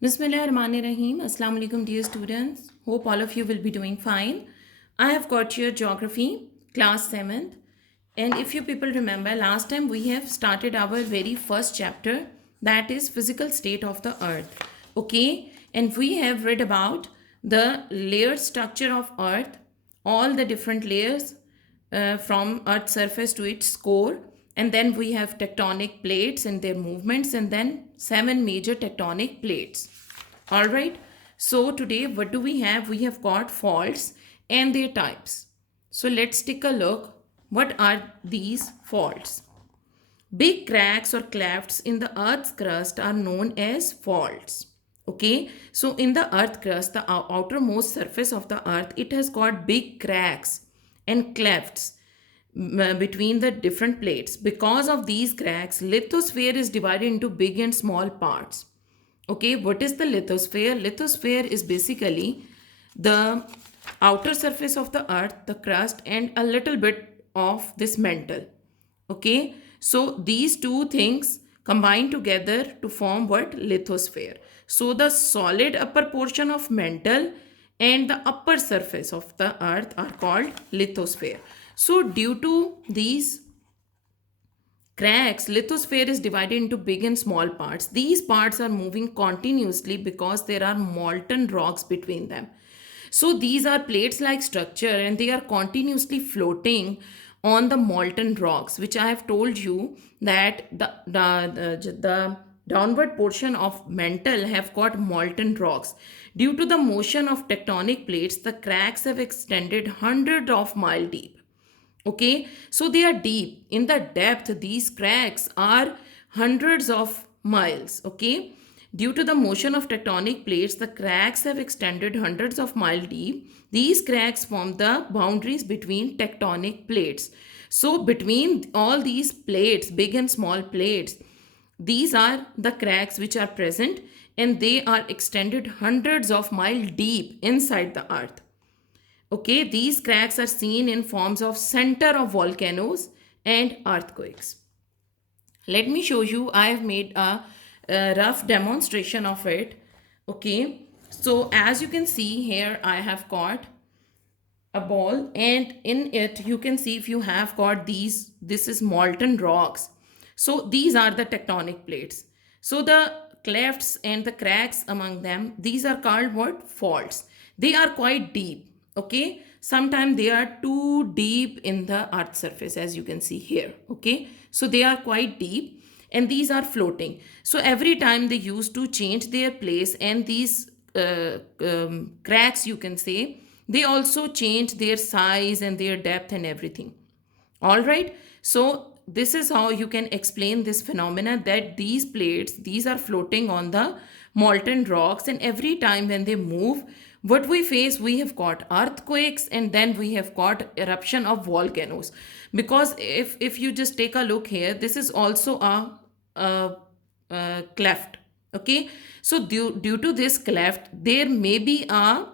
Bismillahirrahmanirrahim. Assalamu alaikum, dear students. Hope all of you will be doing fine. I have got your geography, class 7th. And if you people remember, last time we have started our very first chapter, that is physical state of the earth. Okay? And we have read about the layered structure of earth, all the different layers from earth's surface to its core, and then we have tectonic plates and their movements, and then seven major tectonic plates. All right, so today what do we have? We have got faults and their types. So let's take a look. What are these faults? Big cracks or clefts in the earth's crust are known as faults. Okay, so in the earth crust, the outermost surface of the earth, it has got big cracks and clefts between the different plates. Because of these cracks, lithosphere is divided into big and small parts. Okay, what is the lithosphere? Lithosphere is basically the outer surface of the earth, the crust, and a little bit of this mantle. Okay, so these two things combine together to form what? Lithosphere. So the solid upper portion of mantle and the upper surface of the earth are called lithosphere. So due to these cracks, lithosphere is divided into big and small parts. These parts are moving continuously because there are molten rocks between them. So these are plates like structure and they are continuously floating on the molten rocks, which I have told you that the downward portion of mantle have got molten rocks. Due to the motion of tectonic plates, the cracks have extended hundreds of miles deep. Okay, so they are deep. In the depth, these cracks are hundreds of miles. Okay, due to the motion of tectonic plates, the cracks have extended hundreds of miles deep. These cracks form the boundaries between tectonic plates. So between all these plates, big and small plates, these are the cracks which are present, and they are extended hundreds of miles deep inside the earth. Okay, these cracks are seen in forms of center of volcanoes and earthquakes. Let me show you. I have made a rough demonstration of it. Okay, so as you can see here, I have got a ball, and in it you can see if you have got these, this is molten rocks. So these are the tectonic plates. So the clefts and the cracks among them, these are called what? Faults. They are quite deep. Okay, sometimes they are too deep in the earth surface, as you can see here. Okay, so they are quite deep and these are floating. So every time they used to change their place, and these cracks, you can say, they also change their size and their depth and everything. All right, so this is how you can explain this phenomena, that these plates, these are floating on the molten rocks, and every time when they move, what we face, we have got earthquakes, and then we have got eruption of volcanoes. Because if you just take a look here, this is also a cleft. Okay, so due to this cleft, there may be a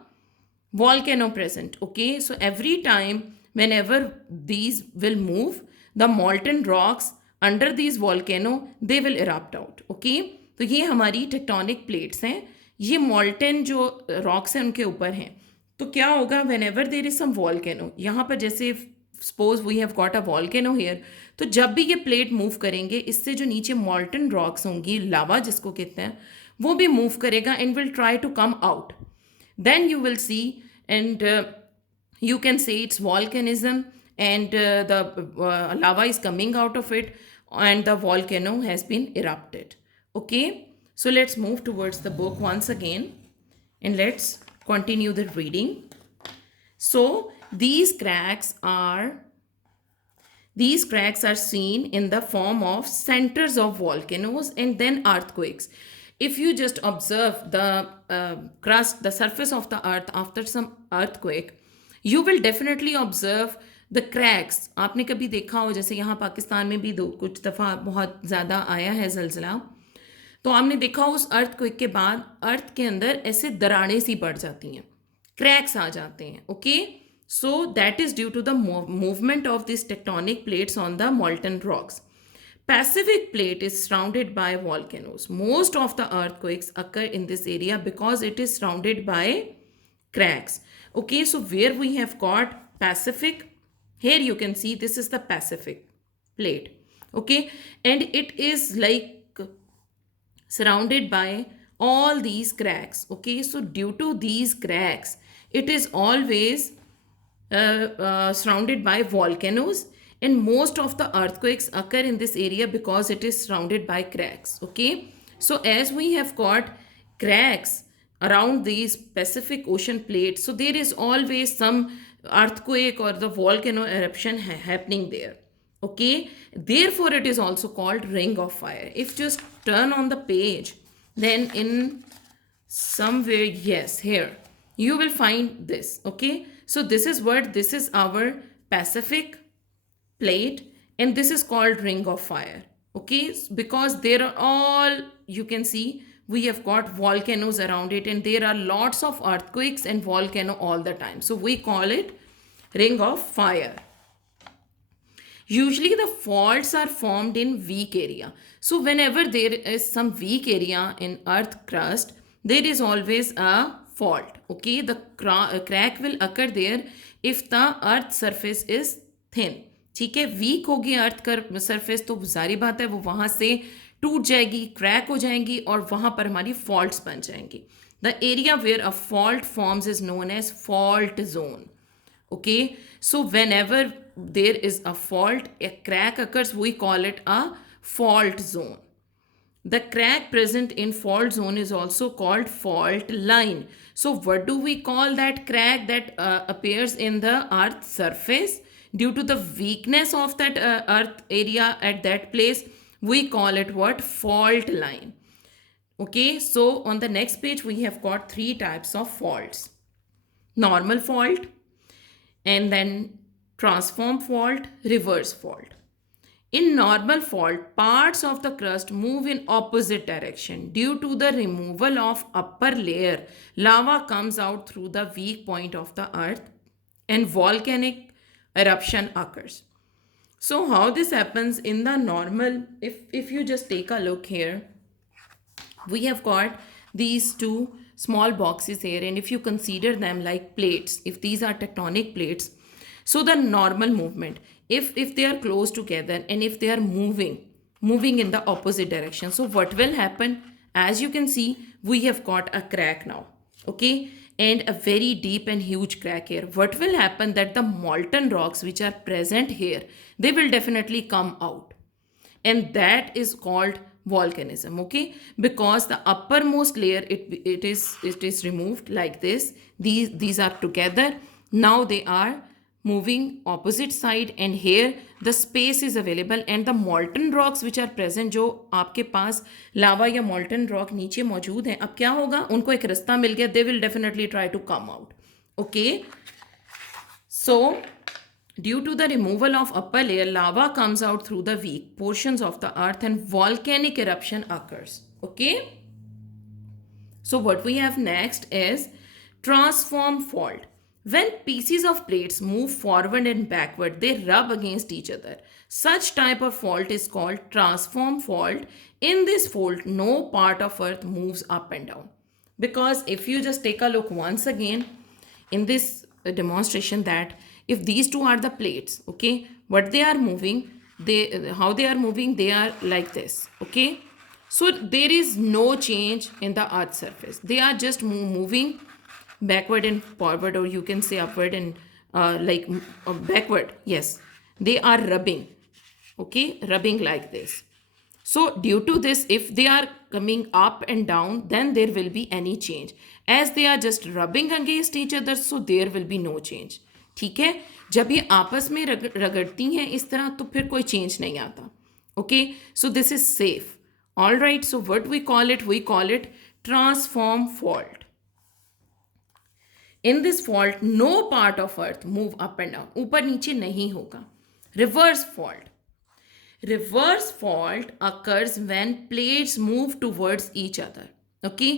volcano present. Okay, so every time whenever these will move, the molten rocks under these volcano, they will erupt out. Okay, तो ये हमारी tectonic plates हैं, ये molten जो rocks हैं उनके ऊपर हैं. तो क्या होगा, whenever there is some volcano, यहाँ पर जैसे suppose we have got a volcano here, तो जब भी ये प्लेट मूव करेंगे, इससे जो नीचे मॉल्टन रॉक्स होंगी, लावा जिसको कहते हैं, वो भी मूव करेगा and will try to come out. Then you will see, and you can say it's volcanism, and the lava is coming out of it, and the volcano has been erupted. Okay, so let's move towards the book once again and let's continue the reading. So these cracks are seen in the form of centers of volcanoes and then earthquakes. If you just observe the crust, the surface of the earth after some earthquake, you will definitely observe the cracks. आपने कभी देखा हो, जैसे यहाँ पाकिस्तान में भी कुछ दफ़ा बहुत ज़्यादा आया है ज़लज़ला, तो आपने देखा उस अर्थक्वेक के बाद अर्थ के अंदर ऐसे दरारें सी पड़ जाती हैं, क्रैक्स आ जाते हैं. Okay, so that is due to the movement of these tectonic plates on the molten rocks. Pacific plate is surrounded by volcanoes. Most of the earthquakes occur in this area because it is surrounded by cracks. Okay, so where we have got Pacific, here you can see this is the Pacific plate. Okay, and it is like surrounded by all these cracks. Okay, so due to these cracks, it is always surrounded by volcanoes, and most of the earthquakes occur in this area because it is surrounded by cracks. Okay, so as we have got cracks around these Pacific Ocean plates, so there is always some earthquake or the volcano eruption happening there. Okay, therefore it is also called ring of fire. If just turn on the page, then in somewhere, yes, here you will find this. Okay, so this is what, this is our Pacific plate, and this is called ring of fire. Okay, because there are all, you can see we have got volcanoes around it, and there are lots of earthquakes and volcano all the time, so we call it ring of fire. Usually the faults are formed in weak area. So whenever there is some weak area in earth crust, there is always a fault. Okay, the crack will occur there if the earth surface is thin. ठीक है, week होगी अर्थ का surface तो जारी बात है वो वहाँ से टूट जाएगी, क्रैक हो जाएंगी, और वहाँ पर हमारी फॉल्ट्स बन जाएंगी. The area where a fault forms is known as fault zone. Okay, so whenever there is a fault, a crack occurs, we call it a fault zone. The crack present in fault zone is also called fault line. So what do we call that crack that appears in the earth's surface due to the weakness of that earth area at that place? We call it what? Fault line. Okay, so on the next page we have got three types of faults: normal fault, and then transform fault, reverse fault. In normal fault, parts of the crust move in opposite direction. Due to the removal of upper layer, lava comes out through the weak point of the earth and volcanic eruption occurs. So how this happens in the normal, if you just take a look here, we have got these two small boxes here, and if you consider them like plates, if these are tectonic plates, so the normal movement, if they are close together and if they are moving in the opposite direction, so what will happen? As you can see, we have got a crack now. Okay, and a very deep and huge crack here. What will happen that the molten rocks which are present here, they will definitely come out, and that is called volcanism. Okay, because the uppermost layer, it is removed like this. These are together, now they are moving opposite side, and here the space is available, and the molten rocks which are present, जो आपके पास लावा या molten rock नीचे मौजूद है, अब क्या होगा, उनको एक रास्ता मिल गया, they will definitely try to come out. Okay, so due to the removal of upper layer, lava comes out through the weak portions of the earth and volcanic eruption occurs. Okay, so what we have next is transform fault. When pieces of plates move forward and backward, they rub against each other. Such type of fault is called transform fault. In this fault, no part of earth moves up and down. Because if you just take a look once again in this demonstration, that if these two are the plates, okay, what they are moving, how they are moving, they are like this. Okay, so there is no change in the earth surface. They are just moving backward and forward, or you can say upward and backward. Yes, they are rubbing. Okay, rubbing like this. So due to this, if they are coming up and down, then there will be any change. As they are just rubbing against each other, so there will be no change. ठीक है, जब ये आपस में रगड़ती हैं इस तरह, तो फिर कोई चेंज नहीं आता. Okay, so this is safe. All right, so what we call it transform fault. In this fault, no part of earth move up and down. ऊपर नीचे नहीं होगा. Reverse fault. Reverse fault occurs when plates move towards each other. Okay?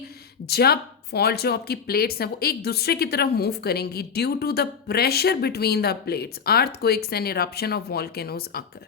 जब fault जो आपकी plates हैं वो एक दूसरे की तरफ move करेंगी, due to the pressure between the plates, earthquakes and eruption of volcanoes occur.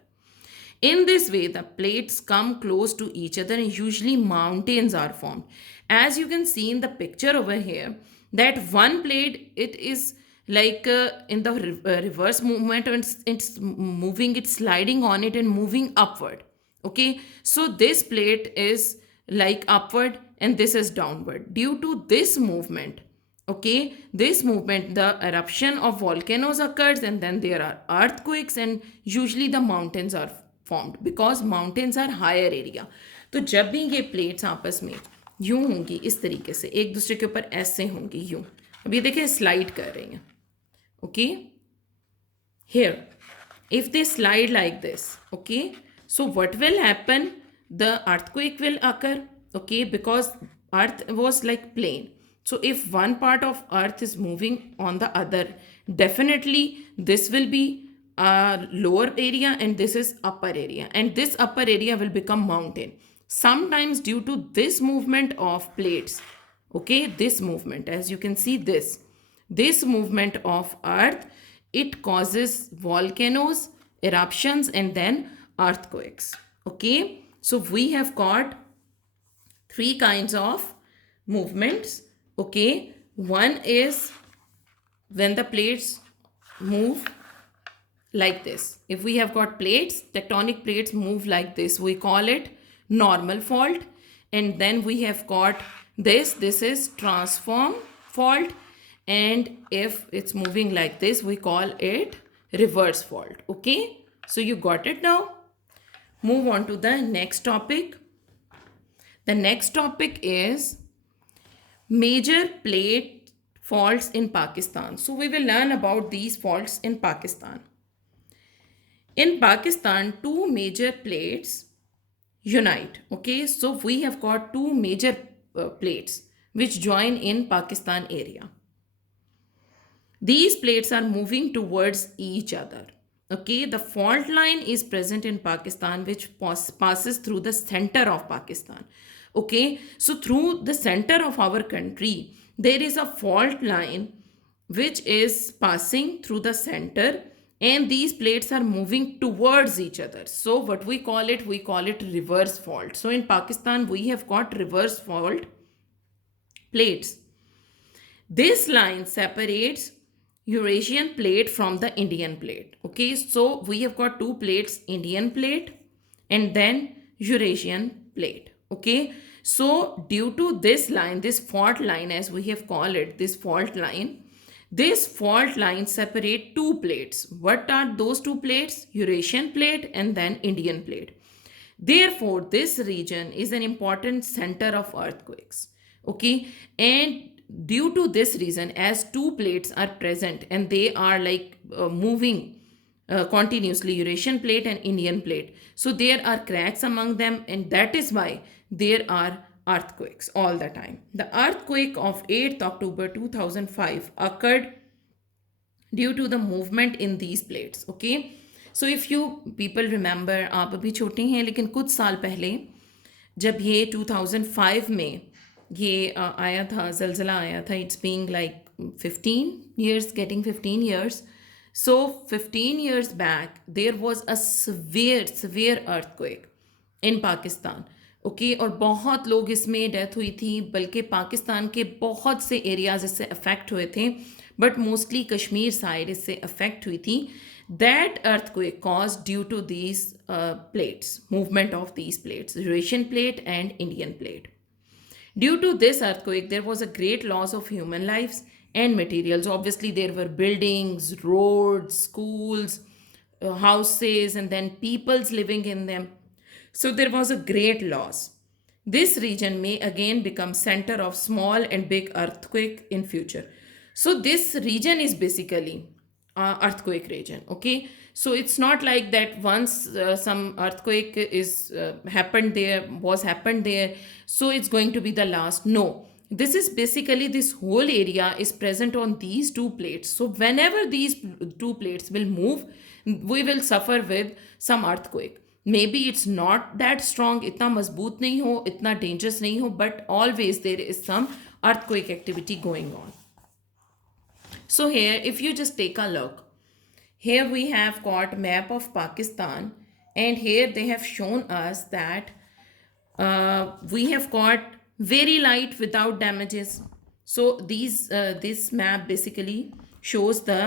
In this way, the plates come close to each other and usually mountains are formed. As you can see in the picture over here, that one plate, it is like in the reverse movement, and it's moving, it's sliding on it and moving upward. Okay, so this plate is like upward and this is downward. Due to this movement, okay, this movement, the eruption of volcanoes occurs and then there are earthquakes and usually the mountains are formed because mountains are higher area. तो जब भी ये plates आपस में यूं होंगी इस तरीके से एक दूसरे के ऊपर ऐसे होंगी यूं, अभी देखिए स्लाइड कर रही हैं. Okay, here if they slide like this, okay, so what will happen, the earthquake will occur. Okay, because earth was like plane, so if one part of earth is moving on the other, definitely this will be a lower area and this is upper area, and this upper area will become mountain. Sometimes due to this movement of plates, okay, this movement, as you can see, this movement of earth, it causes volcanoes, eruptions, and then earthquakes. Okay, so we have got three kinds of movements. Okay, one is when the plates move like this. If we have got plates, tectonic plates move like this, we call it normal fault. And then we have got this is transform fault. And if it's moving like this, we call it reverse fault. Okay, so you got it now. Move on to the next topic. The next topic is major plate faults in Pakistan. So we will learn about these faults in Pakistan. In Pakistan, two major plates unite. Okay, so we have got two major plates which join in Pakistan area. These plates are moving towards each other. Okay, the fault line is present in Pakistan which passes through the center of Pakistan. Okay, so through the center of our country, there is a fault line which is passing through the center, and these plates are moving towards each other. So what we call it reverse fault. So in Pakistan, we have got reverse fault plates. This line separates Eurasian plate from the Indian plate. Okay, so we have got two plates, Indian plate and then Eurasian plate. Okay, so due to this line, this fault line, as we have called it, this fault line separate two plates. What are those two plates? Eurasian plate and then Indian plate. Therefore, this region is an important center of earthquakes. Okay, and due to this reason, as two plates are present and they are like moving continuously, Eurasian plate and Indian plate, so there are cracks among them, and that is why there are earthquakes all the time. The earthquake of 8th October 2005 occurred due to the movement in these plates. Okay, so if you people remember, आप अभी छोटे हैं लेकिन कुछ साल पहले जब ये 2005 में ये आया था, जलजला आया था, it's being like 15 years, getting 15 years. So 15 years back, there was a severe earthquake in Pakistan. Okay, और बहुत लोग इसमें डेथ हुई थी, बल्कि पाकिस्तान के बहुत से एरियाज इससे अफेक्ट हुए थे, बट मोस्टली कश्मीर साइड इससे अफेक्ट हुई थी. That earthquake cause due to these plates, movement of these plates, Eurasian plate and Indian plate. Due to this earthquake, there was a great loss of human lives and materials. Obviously, there were buildings, roads, schools, houses, and then peoples living in them. So there was a great loss. This region may again become center of small and big earthquake in future. So this region is basically earthquake region. Okay, so it's not like that once some earthquake is happened there, so it's going to be the last. No, this is basically, this whole area is present on these two plates. So whenever these two plates will move, we will suffer with some earthquake. Maybe it's not that strong, इतना मजबूत नहीं हो, इतना dangerous नहीं हो, but always there is some earthquake activity going on. So here, if you just take a look, here we have got map of Pakistan, and here they have shown us that we have got very light without damages. So this map basically shows the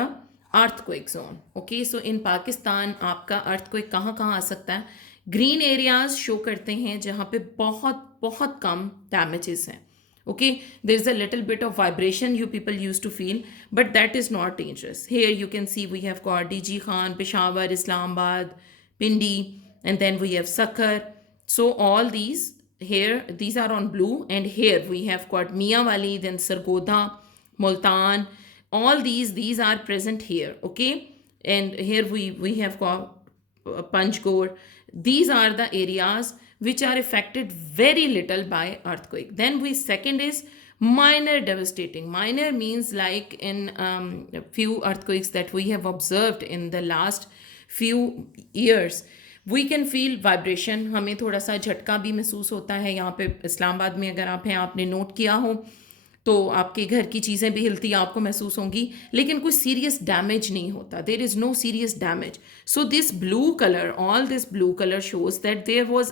earthquake zone. Okay, so in Pakistan आपका earthquake कहाँ कहाँ आ सकता है? Green areas show करते हैं जहाँ पे बहुत बहुत कम damages हैं. Okay, there's a little bit of vibration you people used to feel, but that is not dangerous. Here you can see we have got DG Khan, Peshawar, Islamabad, Pindi, and then we have Sakhar. So all these here, these are on blue, and here we have got Miawali, then Sargodha, Multan. All these are present here. Okay, and here we have got Panchgore. These are the areas which are affected very little by earthquake. Then we second is minor devastating. Minor means like in a few earthquakes that we have observed in the last few years, we can feel vibration. हमें थोड़ा सा झटका भी महसूस होता है. यहाँ पे इस्लामाबाद में अगर आप हैं, आपने नोट किया हो तो आपके घर की चीज़ें भी हिलती आपको महसूस होंगी, लेकिन कोई सीरियस डैमेज नहीं होता. There is no serious damage. So this blue colour, all this blue colour shows that there was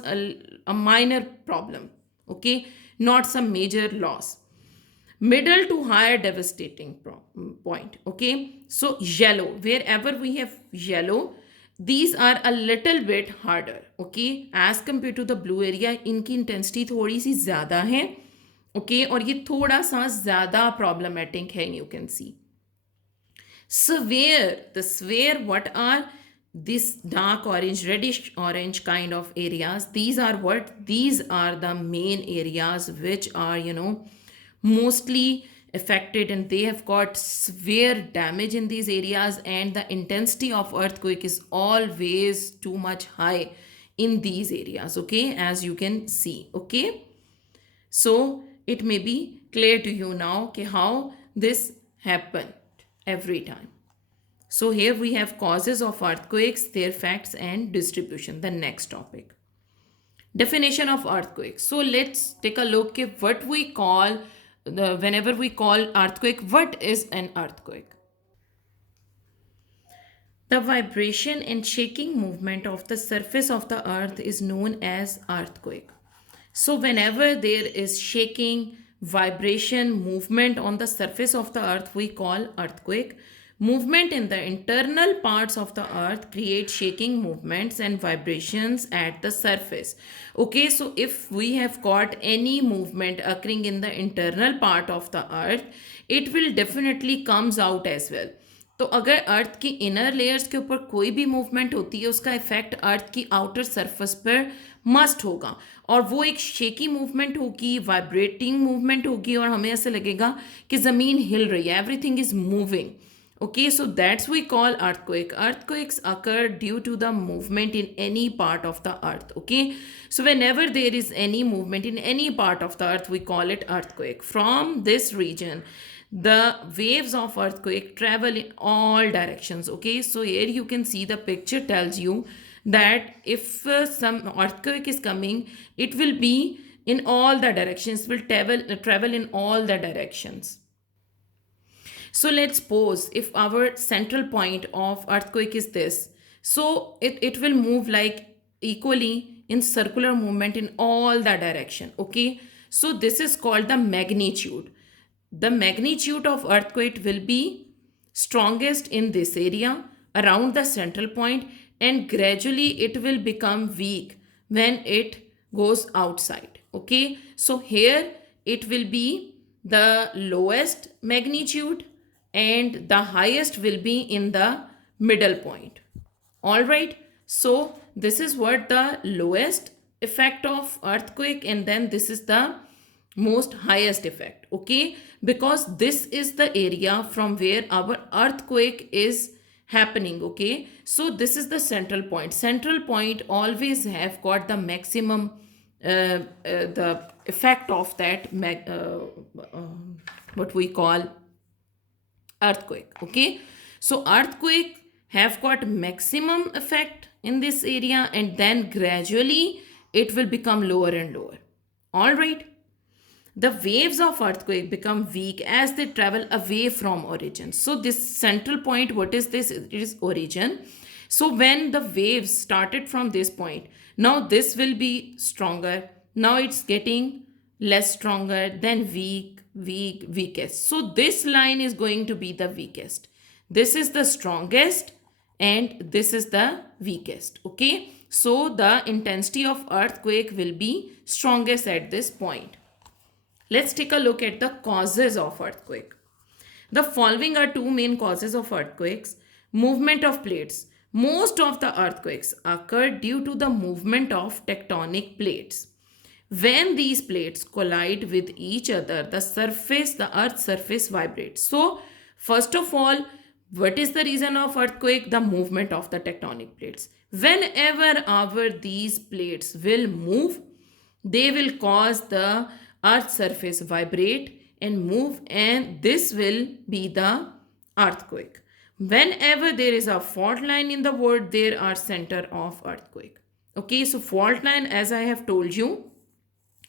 a minor problem. Okay, not some major loss. Middle to higher devastating point. Okay, so yellow, wherever we have yellow, these are a little bit harder. Okay, as compared to the blue area, इनकी intensity थोड़ी सी ज़्यादा है. Okay, और ये थोड़ा सा ज़्यादा problematic है. You can see severe. The severe, what are this dark orange, reddish orange kind of areas? These are what? These are the main areas which are mostly affected, and they have got severe damage in these areas, and the intensity of earthquake is always too much high in these areas. Okay, as you can see. Okay, so it may be clear to you now how this happened every time. So here we have causes of earthquakes, their facts and distribution. The next topic, definition of earthquake. So let's take a look at what we call whenever we call earthquake, what is an earthquake? The vibration and shaking movement of the surface of the earth is known as earthquake. So whenever there is shaking, vibration, movement on the surface of the earth, we call earthquake. Movement in the internal parts of the earth create shaking movements and vibrations at the surface. Okay, so if we have got any movement occurring in the internal part of the earth, it will definitely comes out as well. तो अगर अर्थ की inner layers के ऊपर कोई भी movement होती है, उसका इफेक्ट अर्थ की आउटर सरफेस पर मस्ट होगा, और वो एक शेकी मूवमेंट होगी, वाइब्रेटिंग मूवमेंट होगी, और हमें ऐसे लगेगा कि ज़मीन हिल रही है, everything is moving. Okay, so that's we call earthquake. Earthquakes occur due to the movement in any part of the earth. Okay, so whenever there is any movement in any part of the earth, we call it earthquake. From this region, the waves of earthquake travel in all directions. Okay, so here you can see the picture tells you that if some earthquake is coming, it will be in all the directions, will travel in all the directions. So let's suppose if our central point of earthquake is this, so it will move like equally in circular movement in all the direction. Okay, so this is called the magnitude. The magnitude of earthquake will be strongest in this area around the central point, and gradually it will become weak when it goes outside. Okay, so here it will be the lowest magnitude, and the highest will be in the middle point. All right, so this is what the lowest effect of earthquake, and then this is the most highest effect. Okay, because this is the area from where our earthquake is happening. Okay, so this is the central point. Central point always have got the maximum the effect of that what we call earthquake. Okay, so earthquake have got maximum effect in this area, and then gradually it will become lower and lower. All right, the waves of earthquake become weak as they travel away from origin. So this central point, what is this? It is origin. So when the waves started from this point, now this will be stronger. Now it's getting less stronger, then weak, weak, weakest. So this line is going to be the weakest. This is the strongest and this is the weakest. Okay. So the intensity of earthquake will be strongest at this point. Let's take a look at the causes of earthquake. The following are two main causes of earthquakes. Movement of plates. Most of the earthquakes occur due to the movement of tectonic plates. When these plates collide with each other, the earth's surface vibrates. So, first of all, what is the reason of earthquake? The movement of the tectonic plates. Whenever these plates will move, they will cause the earth's surface vibrate and move, and this will be the earthquake. Whenever there is a fault line in the world, there are center of earthquake. Okay, so fault line, as I have told you,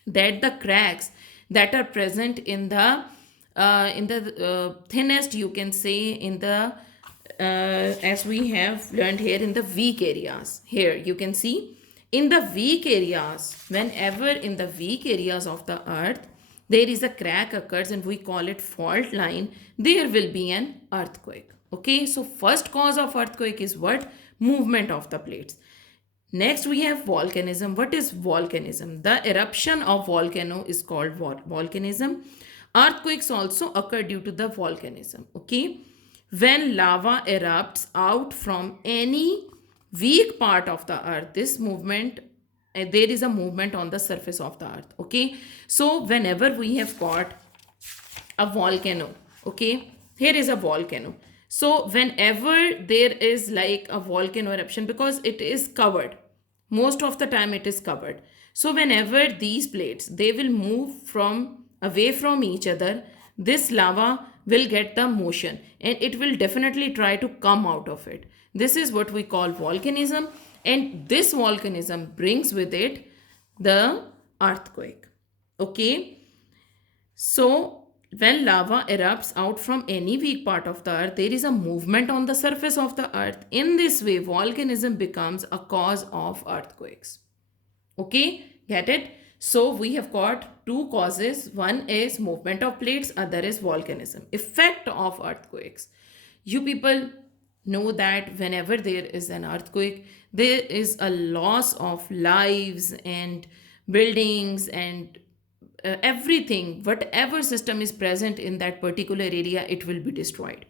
that the cracks that are present in the thinnest, you can say, in the as we have learned here, in the weak areas. Here you can see in the weak areas, whenever in the weak areas of the earth there is a crack occurs and we call it fault line, there will be an earthquake. Okay, so first cause of earthquake is what? Movement of the plates. Next, we have volcanism. What is volcanism? The eruption of volcano is called volcanism. Earthquakes also occur due to the volcanism. Okay, when lava erupts out from any weak part of the earth, this movement, there is a movement on the surface of the earth. Okay, so whenever we have got a volcano, okay, here is a volcano. So whenever there is like a volcano eruption, because it is covered, most of the time it is covered, so whenever these plates, they will move from away from each other, this lava will get the motion and it will definitely try to come out of it. This is what we call volcanism, and this volcanism brings with it the earthquake. Okay, so when lava erupts out from any weak part of the earth, there is a movement on the surface of the earth. In this way, volcanism becomes a cause of earthquakes. Okay, get it? So we have got two causes. One is movement of plates, other is volcanism. Effect of earthquakes. You people know that whenever there is an earthquake, there is a loss of lives and buildings and everything, whatever system is present in that particular area, it will be destroyed.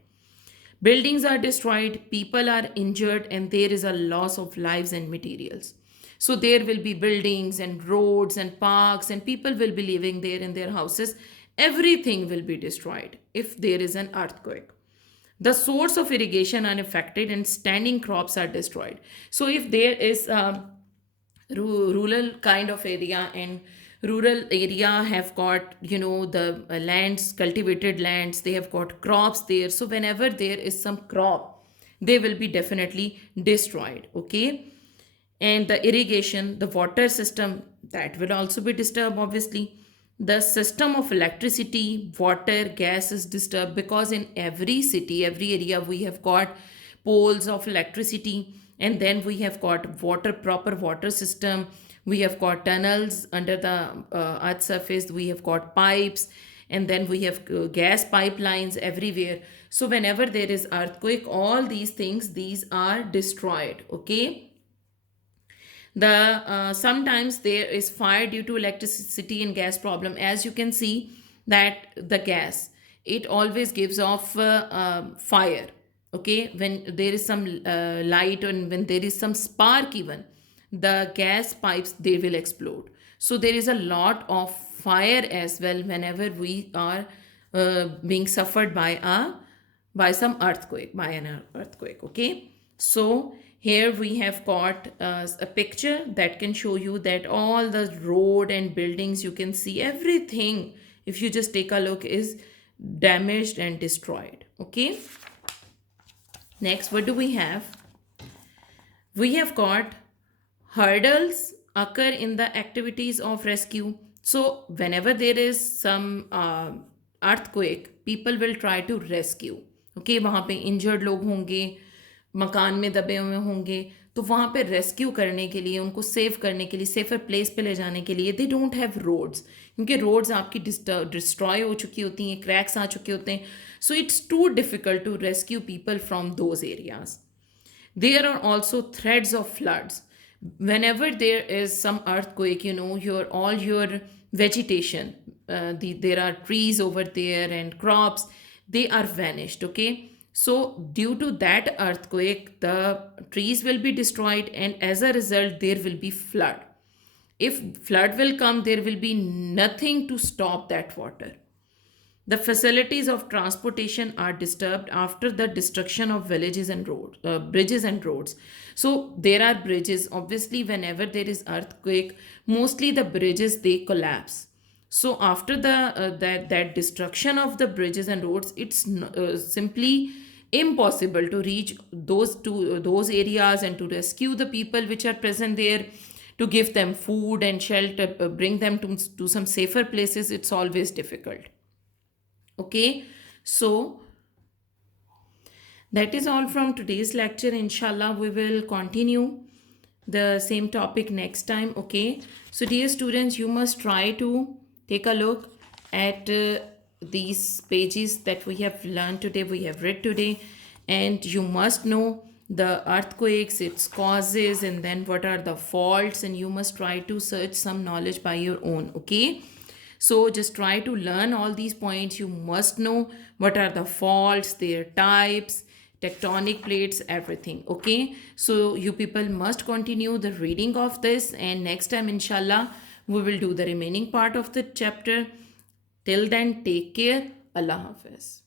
Buildings are destroyed, people are injured, and there is a loss of lives and materials. So there will be buildings and roads and parks, and people will be living there in their houses. Everything will be destroyed if there is an earthquake. The source of irrigation are affected and standing crops are destroyed. So if there is a rural kind of area, and rural area have got, the lands, cultivated lands, they have got crops there, so whenever there is some crop, they will be definitely destroyed. Okay, and the irrigation, the water system, that will also be disturbed. Obviously, the system of electricity, water, gas is disturbed, because in every city, every area, we have got poles of electricity, and then we have got water, proper water system, we have got tunnels under the earth surface, we have got pipes, and then we have gas pipelines everywhere. So whenever there is earthquake, all these things, these are destroyed. Okay, the sometimes there is fire due to electricity and gas problem. As you can see that the gas, it always gives off fire. Okay, when there is some light, and when there is some spark even, the gas pipes, they will explode. So there is a lot of fire as well whenever we are being suffered by some earthquake, by an earthquake. Okay, so here we have got a picture that can show you that all the road and buildings, you can see everything, if you just take a look, is damaged and destroyed. Okay, next, what do we have? We have got hurdles occur in the activities of rescue. So whenever there is some earthquake, people will try to rescue. Okay, वहाँ पे injured लोग होंगे, मकान में दबे हुए होंगे, तो वहाँ पे रेस्क्यू करने के लिए, उनको सेव करने के लिए, सेफर प्लेस पे ले जाने के लिए दे डोंट हैव रोड्स, क्योंकि रोड्स आपकी डिस्ट्रॉय हो चुकी होती हैं, क्रैक्स आ चुके होते हैं. So it's too difficult to rescue people from those areas. There are also threats of floods. Whenever there is some earthquake, all your vegetation, there are trees over there and crops, they are vanished. Okay, so due to that earthquake, the trees will be destroyed, and as a result, there will be flood. If flood will come, there will be nothing to stop that water. The facilities of transportation are disturbed after the destruction of villages and bridges and roads. So there are bridges. Obviously, whenever there is earthquake, mostly the bridges they collapse. So after that destruction of the bridges and roads, it's simply impossible to reach those areas and to rescue the people which are present there, to give them food and shelter, bring them to some safer places. It's always difficult. Okay, so that is all from today's lecture. Inshallah, we will continue the same topic next time. Okay, so dear students, you must try to take a look at these pages that we have learned today, we have read today, and you must know the earthquakes, its causes, and then what are the faults, and you must try to search some knowledge by your own. Okay, so just try to learn all these points. You must know what are the faults, their types, tectonic plates, everything. Okay, so you people must continue the reading of this, and next time inshallah we will do the remaining part of the chapter. Till then, take care. Allah Hafiz.